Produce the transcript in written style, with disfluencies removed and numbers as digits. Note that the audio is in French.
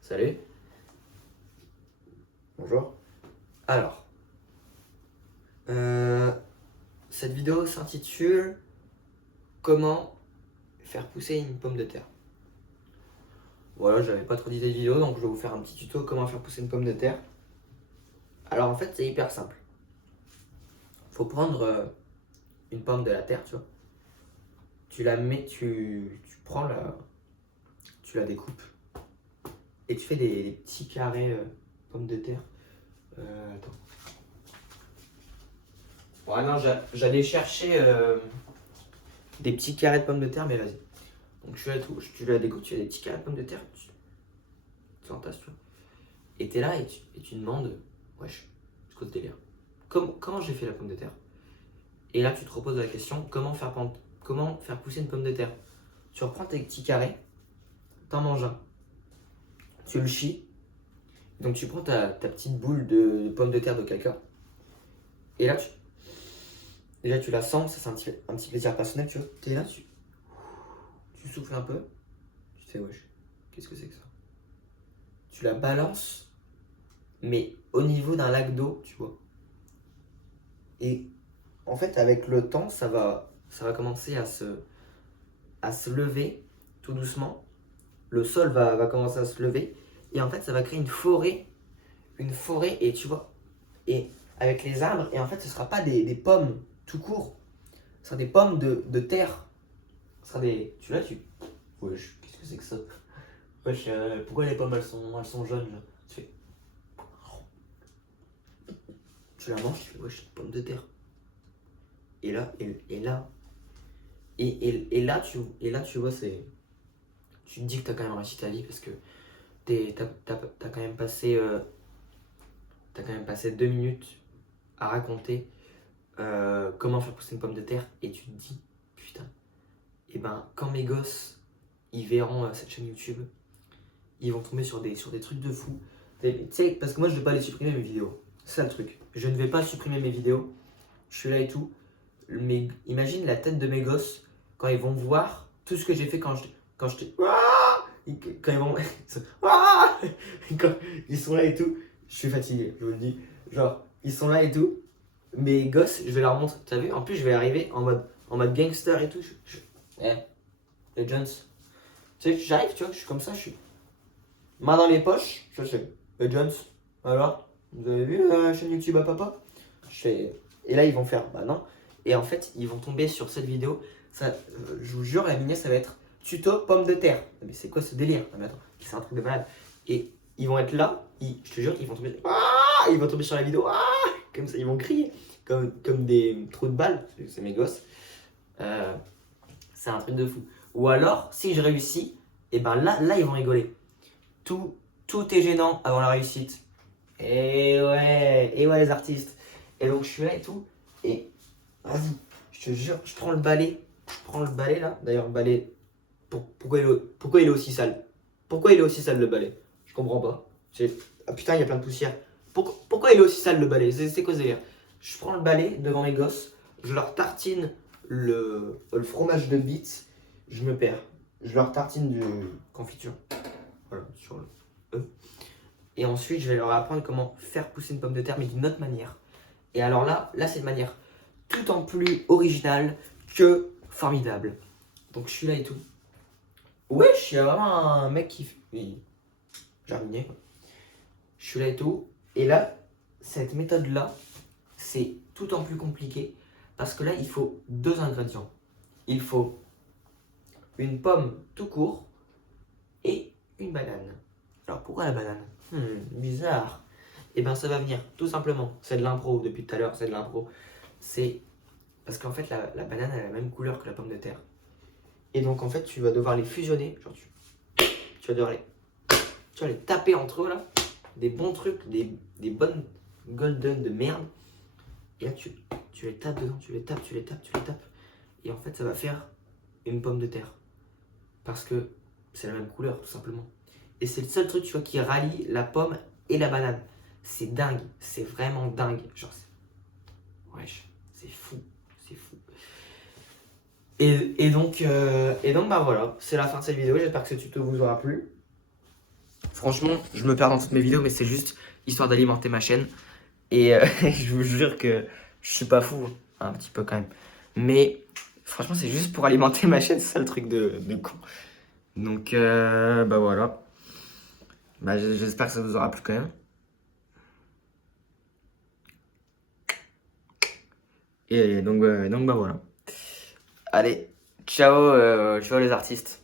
Salut. Bonjour. Alors, cette vidéo s'intitule Comment faire pousser une pomme de terre. Voilà, j'avais pas trop d'idées de vidéo, donc je vais vous faire un petit tuto comment faire pousser une pomme de terre. Alors en fait, c'est hyper simple. Faut prendre une pomme de la terre, tu vois. Tu la mets, tu prends tu la découpes et tu fais des petits carrés pommes de terre. Attends. Ouais, non, j'allais chercher des petits carrés de pommes de terre, mais vas-y. Donc tu la découpes, tu fais des petits carrés de pommes de terre, tu entasses, tu vois. Et t'es là et tu demandes, wesh, c'est quoi ce délire? Comment j'ai fait la pomme de terre? Et là, tu te reposes la question, comment faire pousser une pomme de terre? Tu reprends tes petits carrés, t'en manges un, tu le chies, donc tu prends ta petite boule de pomme de terre de quelqu'un, et là, déjà tu la sens, ça c'est un petit plaisir personnel, tu vois. T'es là, tu souffles un peu, tu te fais, wesh, qu'est-ce que c'est que ça? Tu la balances, mais au niveau d'un lac d'eau, tu vois. Et en fait, avec le temps, ça va commencer à se lever tout doucement. Le sol va commencer à se lever. Et en fait, ça va créer une forêt, et tu vois, et avec les arbres. Et en fait, ce ne sera pas des pommes tout court, ce sera des pommes de terre. Ce sera des. Tu vois, wesh, qu'est-ce que c'est que ça? Wesh, pourquoi les pommes elles sont jaunes là? Tu la manges, tu fais, wesh, pomme de terre. Et là, et là, et là, tu vois, tu te dis que t'as quand même réussi ta vie parce que t'as quand même passé 2 minutes à raconter comment faire pousser une pomme de terre et tu te dis, putain, et ben quand mes gosses ils verront cette chaîne YouTube, ils vont tomber sur des trucs de fou. Tu sais, parce que moi je vais pas les supprimer mes vidéos. C'est ça le truc. Je ne vais pas supprimer mes vidéos. Je suis là et tout. Mais imagine la tête de mes gosses quand ils vont voir tout ce que j'ai fait quand j'étais. Quand ils vont. Quand ils sont là et tout. Je suis fatigué, je vous le dis. Genre, ils sont là et tout. Mes gosses, je vais leur montrer. T'as vu? En plus, je vais arriver en mode gangster et tout. Eh, les Jones. Tu sais, j'arrive, tu vois, je suis comme ça, je suis main dans les poches. Je fais, les Jones, alors, vous avez vu la chaîne YouTube à papa? Je fais. Et là, ils vont faire, bah non. Et en fait, ils vont tomber sur cette vidéo. Ça, je vous jure, la mignonne, ça va être tuto pomme de terre. Mais c'est quoi ce délire? Non, mais attends, c'est un truc de malade. Et ils vont être là, je te jure, ils vont tomber. Ils vont tomber sur la vidéo. Comme ça, ils vont crier. Comme des trous de balles. C'est mes gosses. Euh, c'est un truc de fou. Ou alors, si je réussis, et ben là, ils vont rigoler. Tout, tout est gênant avant la réussite. Et ouais, les artistes. Et donc, je suis là et tout. Et vas-y, je te jure, je prends le balai. Je prends le balai là. D'ailleurs, le balai. Pourquoi il est aussi sale? Pourquoi il est aussi sale le balai? Je comprends pas. Ah putain, il y a plein de poussière. Pourquoi il est aussi sale le balai? C'est quoi ce délire? Je prends le balai devant mes gosses. Je leur tartine le fromage de bits. Je me perds. Je leur tartine du confiture. Voilà, sur le E. Et ensuite, je vais leur apprendre comment faire pousser une pomme de terre, mais d'une autre manière. Et alors là c'est une manière tout en plus originale que formidable. Donc je suis là et tout. Wesh, il y a vraiment un mec qui. Oui, jardinier quoi. Je suis là et tout. Et là, cette méthode-là, c'est tout en plus compliqué. Parce que là, il faut 2 ingrédients. Il faut une pomme tout court et une banane. Alors pourquoi la banane? Bizarre. Et ben ça va venir, tout simplement. C'est de l'impro depuis tout à l'heure, c'est de l'impro. C'est parce qu'en fait la banane elle a la même couleur que la pomme de terre. Et donc en fait tu vas devoir les fusionner. Genre tu vas devoir les taper entre eux là. Des bons trucs, des bonnes golden de merde. Et là tu les tapes dedans, tu les tapes. Et en fait ça va faire une pomme de terre. Parce que c'est la même couleur tout simplement. Et c'est le seul truc tu vois qui rallie la pomme et la banane. C'est dingue, c'est vraiment dingue. Genre, wesh, c'est fou, c'est fou. Et donc bah voilà, c'est la fin de cette vidéo. J'espère que ce tuto vous aura plu. Franchement, je me perds dans toutes mes vidéos, mais c'est juste histoire d'alimenter ma chaîne. Et je vous jure que je suis pas fou, hein, un petit peu quand même. Mais franchement, c'est juste pour alimenter ma chaîne, c'est ça le truc de con. Donc bah voilà. Bah, j'espère que ça vous aura plu quand même. Et donc bah voilà. Allez, ciao, ciao les artistes.